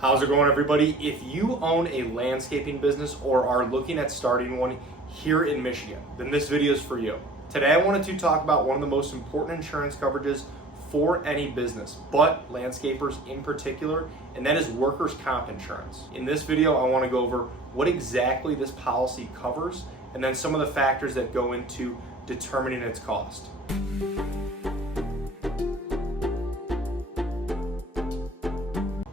How's it going, everybody? If you own a landscaping business or are looking at starting one here in Michigan, then this video is for you. Today I wanted to talk about one of the most important insurance coverages for any business, but landscapers in particular, and that is workers' comp insurance. In this video, I want to go over what exactly this policy covers and then some of the factors that go into determining its cost.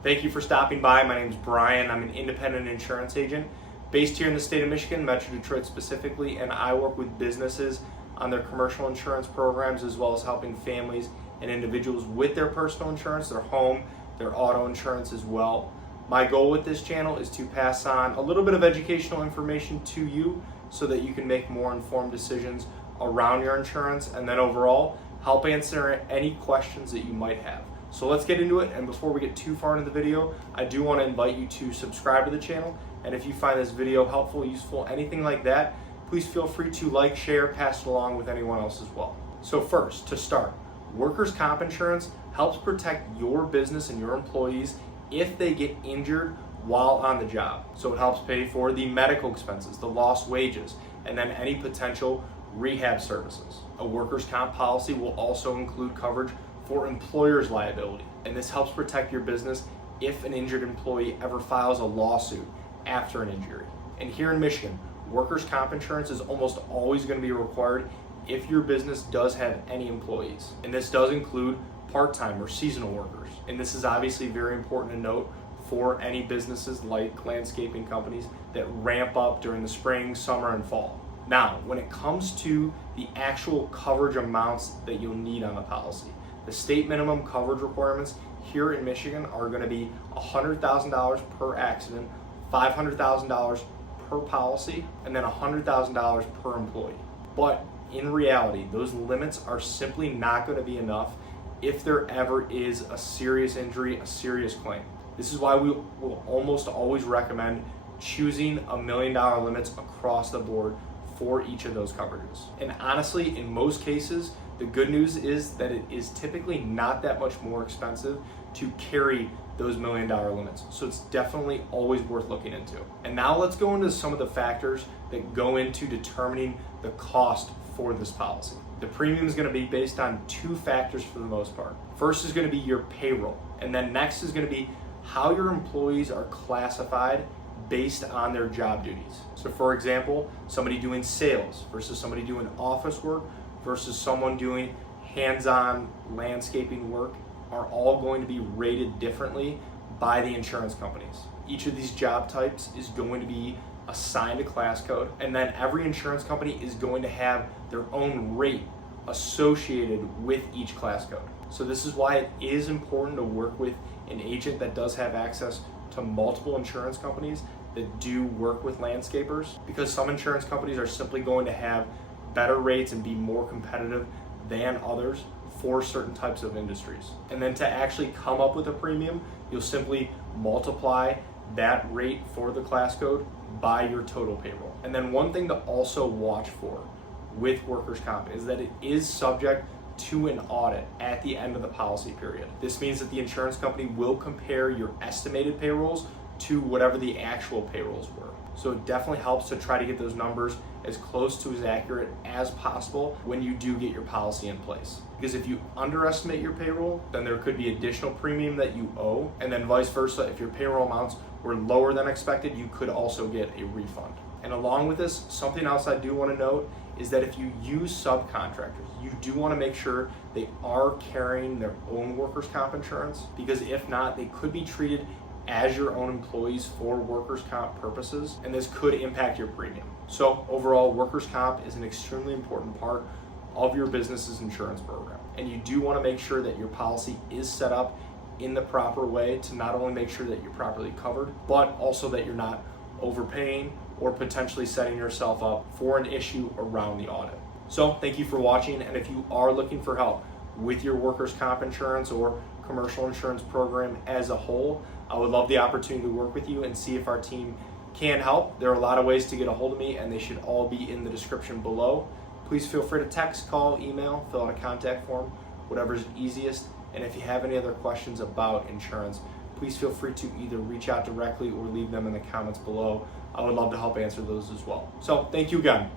Thank you for stopping by. My name is Brian. I'm an independent insurance agent based here in the state of Michigan, Metro Detroit specifically, and I work with businesses on their commercial insurance programs as well as helping families and individuals with their personal insurance, their home, their auto insurance as well. My goal with this channel is to pass on a little bit of educational information to you so that you can make more informed decisions around your insurance and then overall help answer any questions that you might have. So let's get into it, and before we get too far into the video, I do want to invite you to subscribe to the channel, and if you find this video helpful, useful, anything like that, please feel free to like, share, pass it along with anyone else as well. So first, to start, workers' comp insurance helps protect your business and your employees if they get injured while on the job. So it helps pay for the medical expenses, the lost wages, and then any potential rehab services. A workers' comp policy will also include coverage for employer's liability, and this helps protect your business if an injured employee ever files a lawsuit after an injury. And here in Michigan, workers' comp insurance is almost always going to be required if your business does have any employees, and this does include part-time or seasonal workers. And this is obviously very important to note for any businesses like landscaping companies that ramp up during the spring, summer, and fall. Now, when it comes to the actual coverage amounts that you'll need on the policy, the state minimum coverage requirements here in Michigan are going to be $100,000 per accident, $500,000 per policy, and then $100,000 per employee. But in reality, those limits are simply not going to be enough if there ever is a serious injury, a serious claim. This is why we will almost always recommend choosing $1 million limits across the board for each of those coverages. And honestly, in most cases, the good news is that it is typically not that much more expensive to carry those $1 million limits. So it's definitely always worth looking into. And now let's go into some of the factors that go into determining the cost for this policy. The premium is going to be based on two factors for the most part. First is going to be your payroll, and then next is going to be how your employees are classified based on their job duties. So for example, somebody doing sales versus somebody doing office work versus someone doing hands-on landscaping work are all going to be rated differently by the insurance companies. Each of these job types is going to be assigned a class code, and then every insurance company is going to have their own rate associated with each class code. So this is why it is important to work with an agent that does have access to multiple insurance companies that do work with landscapers, because some insurance companies are simply going to have better rates and be more competitive than others for certain types of industries. And then to actually come up with a premium, you'll simply multiply that rate for the class code by your total payroll. And then one thing to also watch for with workers' comp is that it is subject to an audit at the end of the policy period. This means that the insurance company will compare your estimated payrolls to whatever the actual payrolls were. So it definitely helps to try to get those numbers as close to as accurate as possible when you do get your policy in place. Because if you underestimate your payroll, then there could be additional premium that you owe, and then vice versa, if your payroll amounts were lower than expected, you could also get a refund. And along with this, something else I do want to note is that if you use subcontractors, you do want to make sure they are carrying their own workers' comp insurance, because if not, they could be treated as your own employees for workers' comp purposes, and this could impact your premium. So overall, workers' comp is an extremely important part of your business's insurance program, and you do want to make sure that your policy is set up in the proper way to not only make sure that you're properly covered, but also that you're not overpaying or potentially setting yourself up for an issue around the audit. So thank you for watching, and if you are looking for help with your workers' comp insurance or commercial insurance program as a whole, I would love the opportunity to work with you and see if our team can help. There are a lot of ways to get a hold of me, and they should all be in the description below. Please feel free to text, call, email, fill out a contact form, whatever's easiest. And if you have any other questions about insurance, please feel free to either reach out directly or leave them in the comments below. I would love to help answer those as well. So thank you again.